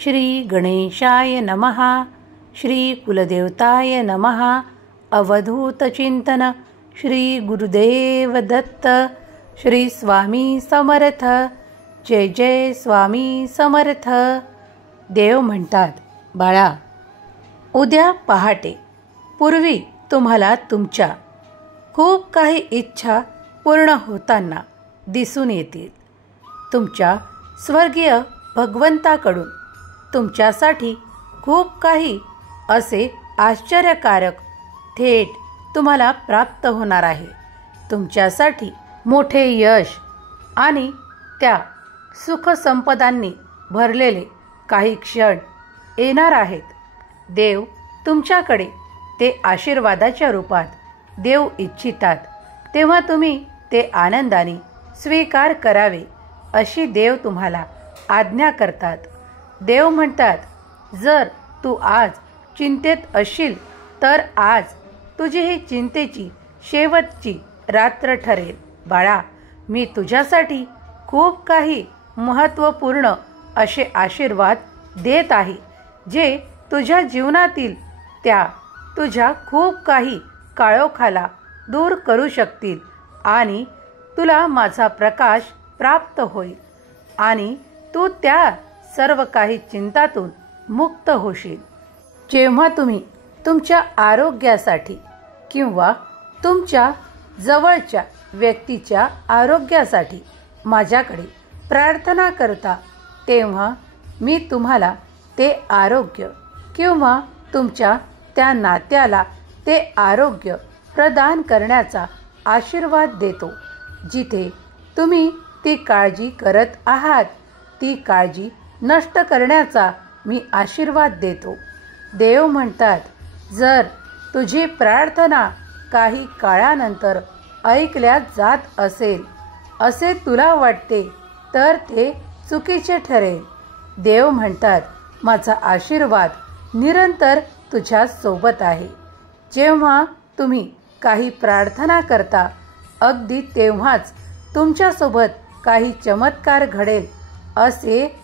श्री गणेशाय नमः. श्री कुलदेवताय नमः. अवधूत चिंतन. श्री गुरुदेव दत्त. श्री स्वामी समर्थ. जय जय स्वामी समर्थ. देव म्हणतात, बाळा, उद्या पहाटे पूर्वी तुम्हाला तुमच्या खूप काही इच्छा पूर्ण होताना दिसून येतील. तुमच्या स्वर्गीय भगवंताकडून तुमच्यासाठी खूप काही असे आश्चर्यकारक थेट तुम्हाला प्राप्त होणार आहे. तुमच्यासाठी मोठे यश आणि त्या सुखसंपदांनी भरलेले काही क्षण येणार आहेत. देव तुमच्याकडे ते आशीर्वादाच्या रूपात देऊ इच्छितात, तेव्हा तुम्ही ते आनंदाने स्वीकार करावे अशी देव तुम्हाला आज्ञा करतात. देव म्हणतात, जर तू आज चिंतेत असशील तर आज तुझी ही चिंतेची शेवटची रात्र ठरेल. बाळा, मी तुझ्यासाठी खूप काही महत्त्वपूर्ण असे आशीर्वाद देत आहे, जे तुझ्या जीवनातील त्या तुझ्या खूप काही काळोखाला दूर करू शकतील आणि तुला माझा प्रकाश प्राप्त होईल आणि तू त्या सर्व काही चिंतातून मुक्त होशील. जेव्हा तुम्ही तुमच्या आरोग्यासाठी किंवा तुमच्या जवळच्या व्यक्तीच्या आरोग्यासाठी माझ्याकडे प्रार्थना करता, तेव्हा मी तुम्हाला ते आरोग्य किंवा तुमच्या त्या नात्याला ते आरोग्य प्रदान करण्याचा आशीर्वाद देतो. जिथे तुम्ही ती काळजी करत आहात, ती काळजी नष्ट करण्याचा मी आशीर्वाद देतो. देव म्हणतात, जर तुझी प्रार्थना काही काळानंतर ऐकल्या जात असेल असे तुला वाटते तर ते चुकीचे ठरेल. देव म्हणतात, माझा आशीर्वाद निरंतर तुझ्या सोबत आहे. जेव्हा तुम्ही काही प्रार्थना करता, अगदी तेव्हाच तुमच्यासोबत काही चमत्कार घडेल. असे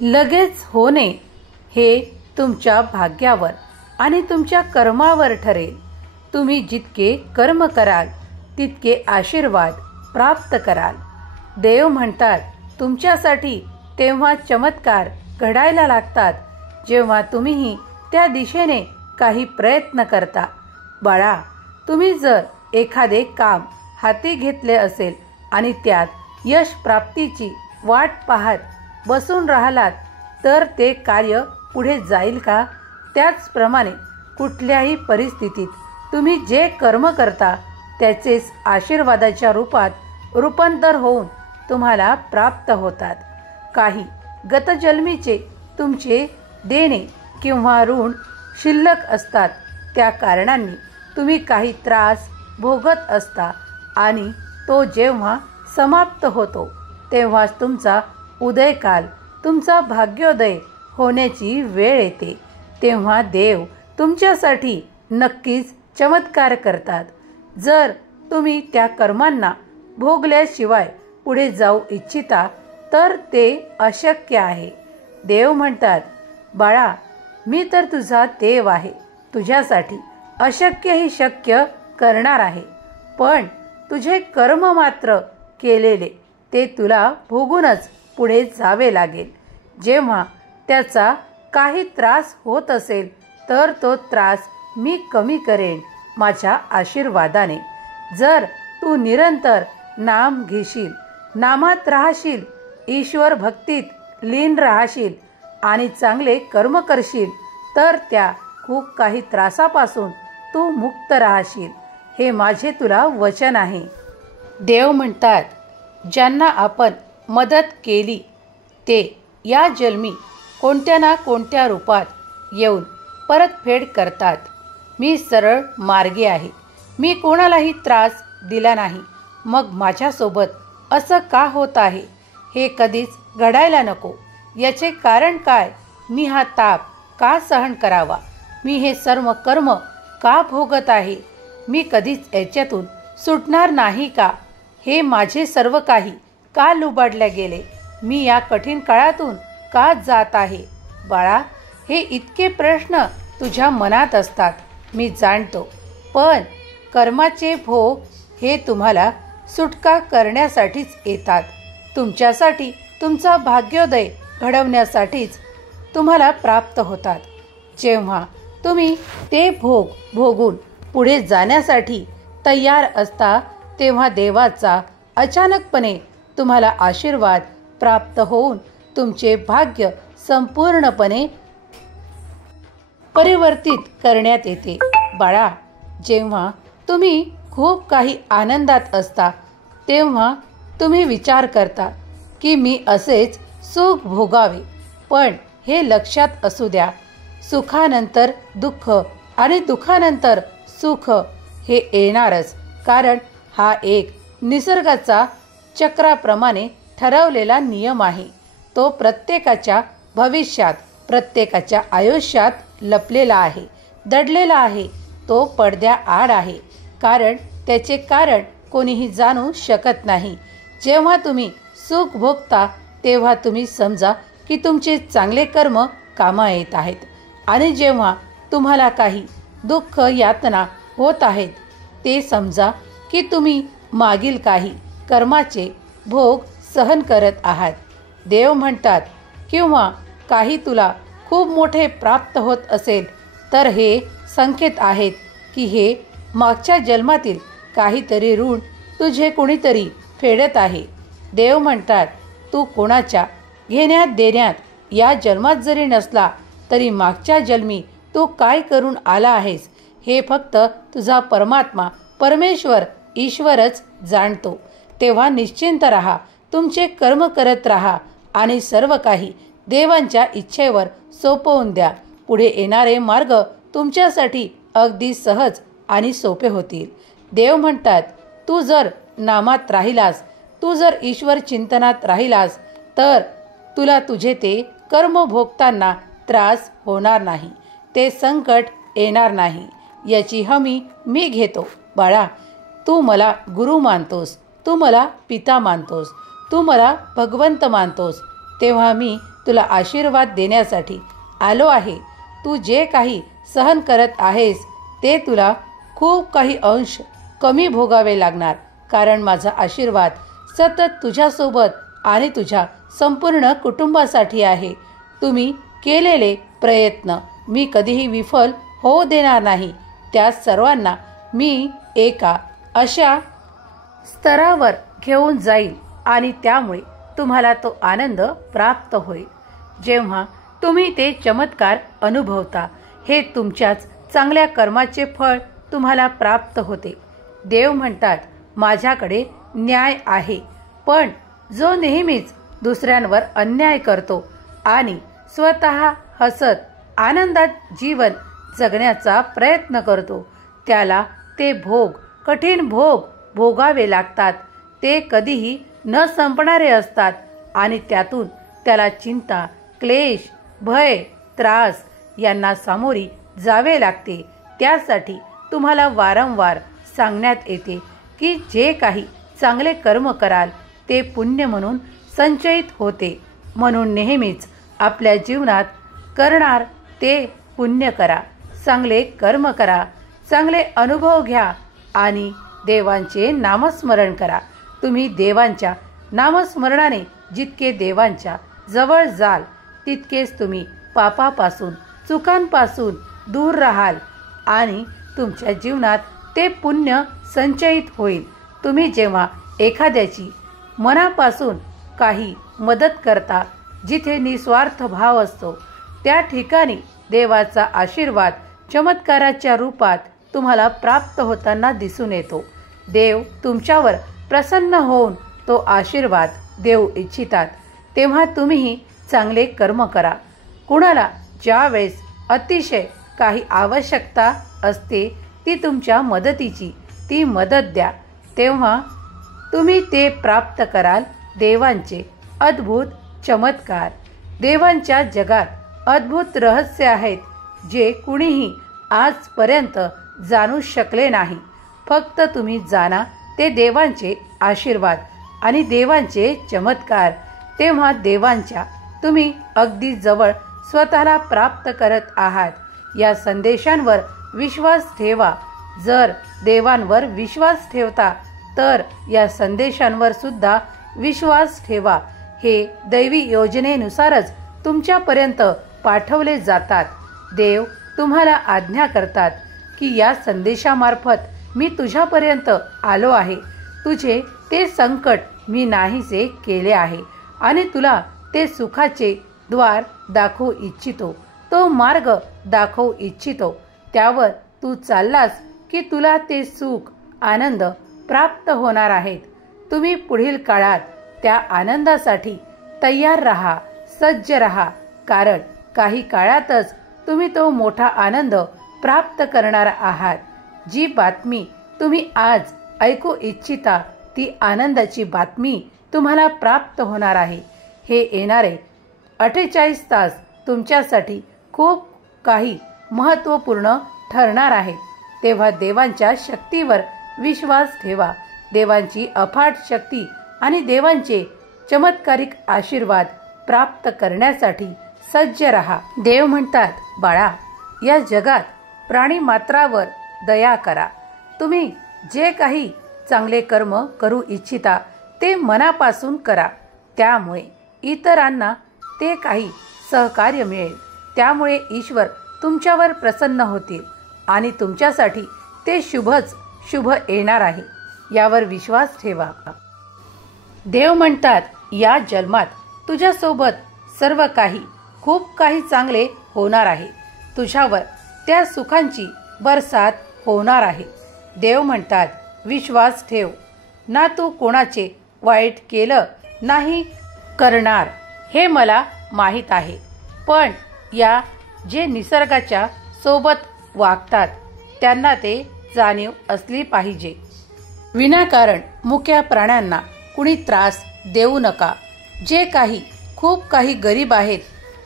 लगेच होणे हे तुमच्या भाग्यावर आणि तुमच्या कर्मावर ठरेल. तुम्ही जितके कर्म कराल तितके आशीर्वाद प्राप्त कराल. देव म्हणतात, तुमच्यासाठी तेव्हा चमत्कार घडायला लागतात जेव्हा तुम्हीही त्या दिशेने काही प्रयत्न करता. बाळा, तुम्ही जर एखादे काम हाती घेतले असेल आणि त्यात यश प्राप्तीची वाट पाहत बसून राहिलात तर ते कार्य पुढे जाईल का? त्याचप्रमाणे कुठल्याही परिस्थितीत तुम्ही जे कर्म करता त्याचेच आशीर्वादाच्या रूपात रूपांतर होऊन तुम्हाला प्राप्त होतात. काही गतजन्मीचे तुमचे देणे किंवा ऋण शिल्लक असतात. त्या कारणांनी तुम्ही काही त्रास भोगत असता आणि तो जेव्हा समाप्त होतो तेव्हाच तुमचा उदयकाल, तुमचा भाग्योदय होण्याची वेळ येते. तेव्हा देव तुमच्यासाठी नक्कीच चमत्कार करतात. जर तुम्ही त्या कर्मांना भोगल्याशिवाय पुढे जाऊ इच्छिता तर ते अशक्य आहे. देव म्हणतात, बाळा, मी तर तुझा देव आहे. तुझ्यासाठी अशक्यही शक्य करणार आहे. पण तुझे कर्म मात्र केलेले ते तुला भोगूनच पुढे जावे लागेल. जेव्हा त्याचा काही त्रास होत असेल तर तो त्रास मी कमी करेन माझ्या आशीर्वादाने. जर तू निरंतर नाम घेशील, नामात राहशील, ईश्वर भक्तीत लीन राहशील आणि चांगले कर्म करशील तर त्या खूप काही त्रासापासून तू मुक्त राहशील. हे माझे तुला वचन आहे. देव म्हणतात, ज्यांना आपण मदत केली ते या जन्मी कोणत्या ना कोणत्या रूपात येऊन परतफेड करतात. मी सरळ मार्गी आहे. मी कोणालाही त्रास दिला नाही. मग माझ्यासोबत असं का होत आहे? हे कधीच घडायला नको. याचे कारण काय? मी हा ताप का सहन करावा? मी हे सर्व कर्म का भोगत आहे? मी कधीच याच्यातून सुटणार नाही का? हे माझे सर्व काही का लुबाडले गेले? मी या कठीण काळातून का जात आहे? बाळा, हे इतके प्रश्न तुझ्या मनात असतात, मी जाणतो. पण कर्माचे भोग हे तुम्हाला सुटका करण्यासाठीच येतात. तुमच्यासाठी तुमचा भाग्योदय घडवण्यासाठीच तुम्हाला प्राप्त होतात. जेव्हा तुम्ही ते भोग भोगून पुढे जाण्यासाठी तयार असता, तेव्हा देवाचा अचानकपणे तुम्हाला आशीर्वाद प्राप्त होऊन तुमचे भाग्य संपूर्णपणे परिवर्तित करण्यात येते. बाळा, जेव्हा तुम्ही खूप काही आनंदात असता, तेव्हा तुम्ही विचार करता की मी असेच सुख भोगावे. पण हे लक्षात असू द्या, सुखानंतर दुःख आणि दुःखानंतर सुख हे येणारच. कारण हा एक निसर्गाचा चक्राप्रमाणे ठरवलेला नियम आहे. तो प्रत्येकाच्या भविष्यात, प्रत्येकाच्या आयुष्यात लपलेला आहे, दडलेला आहे. तो पडद्याआड आहे, कारण त्याचे कारण कोणीही जाणू शकत नाही. जेव्हा तुम्ही सुख भोगता, तेव्हा तुम्ही समजा की तुमचे चांगले कर्म कामा येत आहेत. आणि जेव्हा तुम्हाला काही दुःख यातना होत आहेत, ते समजा की तुम्ही मागील काही कर्माचे भोग सहन करत आहात. देव म्हणतात, किंवा काही तुला खूप मोठे प्राप्त होत असेल, तर हे संकेत आहेत की हे मागच्या जन्मातील काहीतरी ऋण तुझे कोणीतरी फेडत आहे. देव म्हणतात, तू कोणाच्या घेण्यात देण्यात या जन्मात जरी नसला, तरी मागच्या जन्मी तू काय करून आला आहेस हे फक्त तुझा परमात्मा, परमेश्वर, ईश्वरच जाणतो. तेव्हा निश्चिंत राहा, तुमचे कर्म करत राहा आणि सर्व काही देवांच्या इच्छेवर सोपवून द्या. पुढे येणारे मार्ग तुमच्यासाठी अगदी सहज आणि सोपे होतील. देव म्हणतात, तू जर नामात राहिलास, तू जर ईश्वर चिंतनात राहिलास, तर तुला तुझे ते कर्म भोगताना त्रास होणार नाही, ते संकट येणार नाही, याची हमी मी घेतो. बाळा, तू मला गुरु मानतोस, तू मला पिता मानतोस, तू मला भगवंत मानतोस, तेव्हा मी तुला आशीर्वाद देण्यासाठी आलो आहे. तू जे काही सहन करत आहेस, ते तुला खूप काही अंश कमी भोगावे लागणार. कारण माझा आशीर्वाद सतत तुझ्यासोबत आणि तुझ्या संपूर्ण कुटुंबासाठी आहे. तुम्ही केलेले प्रयत्न मी कधीही विफल होऊ देणार नाही. त्या सर्वांना मी एका अशा स्तरावर घेऊन जाईल आणि त्यामुळे तुम्हाला तो आनंद प्राप्त होईल. जेव्हा तुम्ही ते चमत्कार अनुभवता, हे तुमच्याच चांगल्या कर्माचे फळ तुम्हाला प्राप्त होते. देव म्हणतात, माझ्याकडे न्याय आहे, पण जो नेहमीच दुसऱ्यांवर अन्याय करतो आणि स्वतः हसत आनंदात जीवन जगण्याचा प्रयत्न करतो, त्याला ते भोग, कठीण भोग भोगावे लागतात. ते कधीही न संपणारे असतात आणि त्यातून त्याला चिंता, क्लेश, भय, त्रास यांना सामोरी जावे लागते. त्यासाठी तुम्हाला वारंवार सांगण्यात येते की जे काही चांगले कर्म कराल, ते पुण्य म्हणून संचयित होते. म्हणून नेहमीच आपल्या जीवनात करणार ते पुण्य करा, चांगले कर्म करा, चांगले अनुभव घ्या आणि देवांचे नामस्मरण करा. तुम्ही देवांच्या नामस्मरणाने जितके देवांच्या जवळ जाल, तितकेच तुम्ही पापापासून, चुकांपासून दूर राहाल आणि तुमच्या जीवनात ते पुण्य संचयित होईल. तुम्ही जेव्हा एखाद्याची मनापासून काही मदत करता, जिथे निस्वार्थ भाव असतो, त्या ठिकाणी देवाचा आशीर्वाद चमत्काराच्या रूपात तुम्हाला प्राप्त होताना दिसून येतो. देव तुमच्यावर प्रसन्न होऊन तो आशीर्वाद देऊ इच्छितात. तेव्हा तुम्हीही चांगले कर्म करा. कुणाला ज्यावेळेस अतिशय काही आवश्यकता असते, ती तुमच्या मदतीची, ती मदत द्या. तेव्हा तुम्ही ते प्राप्त कराल. देवांचे अद्भुत चमत्कार, देवांच्या जगात अद्भुत रहस्य आहेत, जे कुणीही आजपर्यंत जाणू शकले नाही. फक्त तुम्ही जाणा ते देवांचे आशीर्वाद आणि देवांचे चमत्कार. तेव्हा देवांच्या तुम्ही अगदी जवळ स्वतःला प्राप्त करत आहात. या संदेशांवर विश्वास ठेवा. जर देवांवर विश्वास ठेवता तर या संदेशांवर सुद्धा विश्वास ठेवा. हे दैवी योजनेनुसारच तुमच्यापर्यंत पाठवले जातात. देव तुम्हाला आज्ञा करतात की या संदेशामार्फत मी तुझ्यापर्यंत आलो आहे. तुझे ते संकट मी नाहीसे केले आहे आणि तुला ते सुखाचे द्वार दाखवू इच्छितो. तो मार्ग दाखवू इच्छितो. त्यावर तू चाललास की तुला ते सुख आनंद प्राप्त होणार आहेत. तुम्ही पुढील काळात त्या आनंदासाठी तयार राहा, सज्ज राहा, कारण काही काळातच तुम्ही तो मोठा आनंद प्राप्त करणार आहात. जी बातमी तुम्ही आज ऐकू इच्छिता ती आनंदाची बातमी तुम्हाला प्राप्त होणार आहे. हे येणारे 48 तास तुमच्यासाठी खूप काही महत्त्वपूर्ण ठरणार आहेत. तेव्हा देवांच्या शक्तीवर विश्वास ठेवा. देवांची अफाट शक्ती आणि देवांचे चमत्कारिक आशीर्वाद प्राप्त करण्यासाठी सज्ज रहा. देव म्हणतात, बाळा, या जगात प्राणी मात्रावर दया करा. तुम्ही जे काही चांगले कर्म करू इच्छिता ते मनापासून करा. त्यामुळे इतरांना ते काही सहकार्य मिळेल. त्यामुळे ईश्वर तुमच्यावर प्रसन्न होतील आणि तुमच्यासाठी ते शुभच शुभ येणार आहे. यावर विश्वास ठेवा. देव म्हणतात, या जन्मात तुझ्यासोबत सर्व काही खूप काही चांगले होणार आहे. तुझ्यावर त्या सुखांची बरसात होणार आहे. देव म्हणतात, विश्वास ठेव ना, तू कोणाचे वाईट केलं नाही करणार हे मला माहीत आहे. पण या जे निसर्गाच्या सोबत वागतात त्यांना ते जाणीव असली पाहिजे. विनाकारण मुक्या प्राण्यांना कुणी त्रास देऊ नका. जे काही खूप काही गरीब आहेत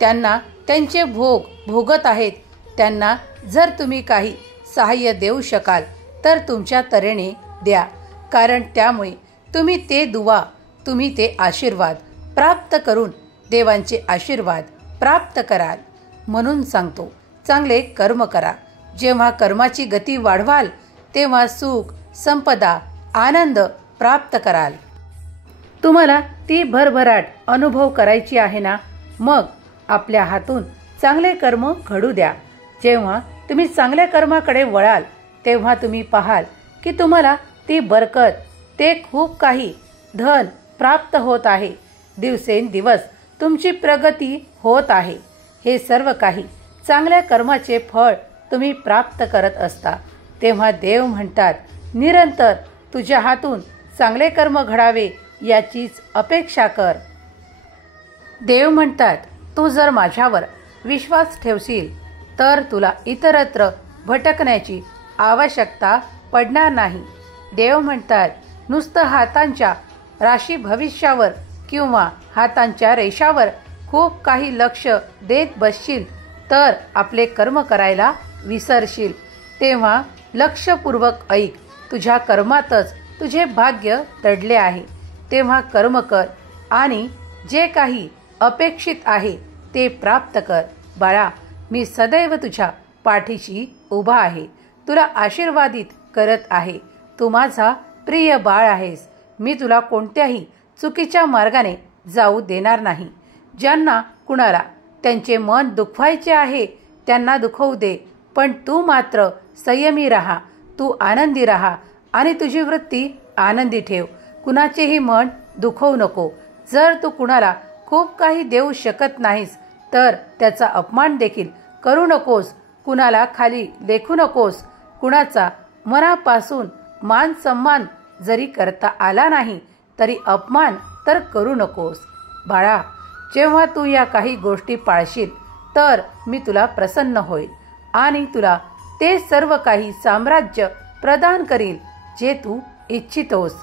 त्यांना त्यांचे भोग भोगत आहेत त्यांना जर तुम्ही काही सहाय्य देऊ शकाल तर तुमच्या तऱ्हेने द्या. कारण त्यामुळे तुम्ही ते दुवा, तुम्ही ते आशीर्वाद प्राप्त करून देवांचे आशीर्वाद प्राप्त कराल. म्हणून सांगतो, चांगले कर्म करा. जेव्हा कर्माची गती वाढवाल तेव्हा सुख, संपदा, आनंद प्राप्त कराल. तुम्हाला ती भरभराट अनुभव करायची आहे ना, मग आपल्या हातून चांगले कर्म घडू द्या. जेव्हा तुम्ही चांगल्या कर्माकडे वळाल तेव्हा तुम्ही पाहाल की तुम्हाला ती बरकत, ते खूप काही धन प्राप्त होत आहे. दिवसेंदिवस तुमची प्रगती होत आहे. हे सर्व काही चांगल्या कर्माचे फळ तुम्ही प्राप्त करत असता. तेव्हा देव म्हणतात, निरंतर तुझ्या हातून चांगले कर्म घडावे याचीच अपेक्षा कर. देव म्हणतात, तू जर माझ्यावर विश्वास ठेवशील तर तुला इतरत्र भटकण्याची आवश्यकता पडणार नाही. देव म्हणतात, नुसतं हातांच्या राशी भविष्यावर किंवा हातांच्या रेषावर खूप काही लक्ष देत बसशील तर आपले कर्म करायला विसरशील. तेव्हा लक्षपूर्वक ऐक. तुझ्या कर्मातच तुझे भाग्य दडले आहे. तेव्हा कर्म कर आणि जे काही अपेक्षित आहे ते प्राप्त कर. बाळा, मी सदैव तुझ्या पाठीशी उभा आहे. तुला आशीर्वादित करत आहे. तू माझा प्रिय बाळ आहेस. मी तुला कोणत्याही चुकीच्या मार्गाने जाऊ देणार नाही. ज्यांना कुणाला त्यांचे मन दुखवायचे आहे त्यांना दुखवू दे, पण तू मात्र संयमी राहा. तू आनंदी राहा आणि तुझी वृत्ती आनंदी ठेव. कुणाचेही मन दुखवू नको. जर तू कुणाला खूप काही देऊ शकत नाहीस तर त्याचा अपमान देखील करू नकोस. कुणाला खाली लेखू नकोस. कुणाचा मनापासून मान सन्मान जरी करता आला नाही तरी अपमान तर करू नकोस. बाळा, जेव्हा तू या काही गोष्टी पाळशील तर मी तुला प्रसन्न होईल आणि तुला ते सर्व काही साम्राज्य प्रदान करील जे तू इच्छितोस.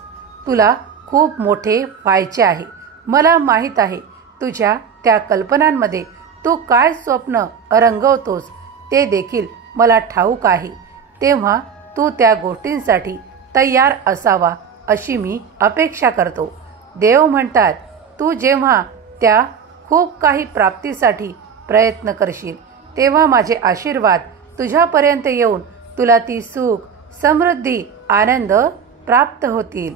तुला खूप मोठे व्हायचे आहे. मला माहीत आहे तुझ्या त्या कल्पनांमध्ये तू काय स्वप्न रंगवतोस ते देखील मला ठाऊक आहे. तेव्हा तू त्या गोष्टींसाठी तयार असावा अशी मी अपेक्षा करतो. देव म्हणतात, तू जेव्हा त्या खूप काही प्राप्तीसाठी प्रयत्न करशील, तेव्हा माझे आशीर्वाद तुझ्यापर्यंत येऊन तुला ती सुख, समृद्धी, आनंद प्राप्त होतील.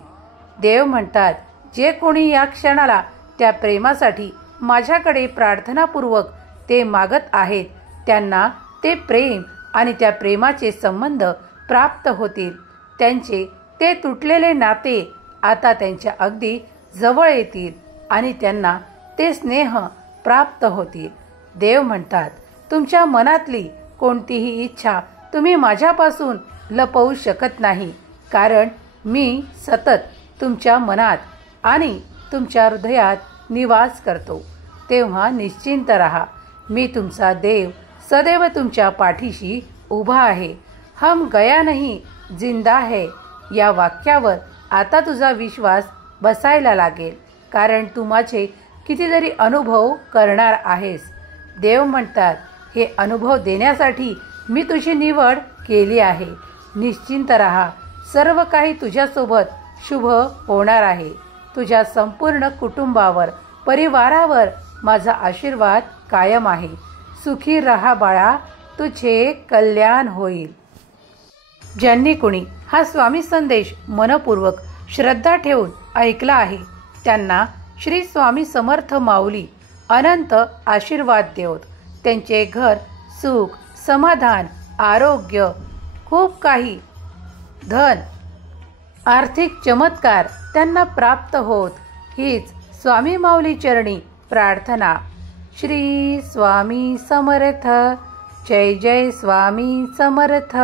देव म्हणतात, जे कोणी या क्षणाला त्या प्रेमासाठी माझ्याकडे प्रार्थनापूर्वक ते मागत आहेत, त्यांना ते प्रेम आणि त्या प्रेमाचे संबंध प्राप्त होतील. त्यांचे ते तुटलेले नाते आता त्यांच्या अगदी जवळ येतील आणि त्यांना ते स्नेह प्राप्त होतील. देव म्हणतात, तुमच्या मनातली कोणतीही इच्छा तुम्ही माझ्यापासून लपवू शकत नाही, कारण मी सतत तुमच्या मनात आणि तुमच्या हृदयात निवास करतो. तेव्हा निश्चिंत राहा, मी तुमचा देव सदैव तुमच्या पाठीशी उभा आहे. हम गया नहीं जिंदा है या वाक्यावर आता तुझा विश्वास बसायला लागेल, कारण तू माझे कितीतरी अनुभव करणार आहेस. देव म्हणतात, हे अनुभव देण्यासाठी मी तुझी निवड केली आहे. निश्चिंत राहा, सर्व काही तुझ्यासोबत शुभ होणार आहे. तुझ्या संपूर्ण कुटुंबावर, परिवारावर माझा आशीर्वाद कायम आहे. सुखी राहा बाळा, तुझे कल्याण होईल. ज्यांनी कोणी हा स्वामी संदेश मनपूर्वक श्रद्धा ठेवून ऐकला आहे, त्यांना श्री स्वामी समर्थ माऊली अनंत आशीर्वाद देवत. त्यांचे घर सुख, समाधान, आरोग्य, खूप काही धन, आर्थिक चमत्कार त्यांना प्राप्त होत, हीच स्वामी माऊली चरणी प्रार्थना. श्री स्वामी समर्थ. जय जय स्वामी समर्थ.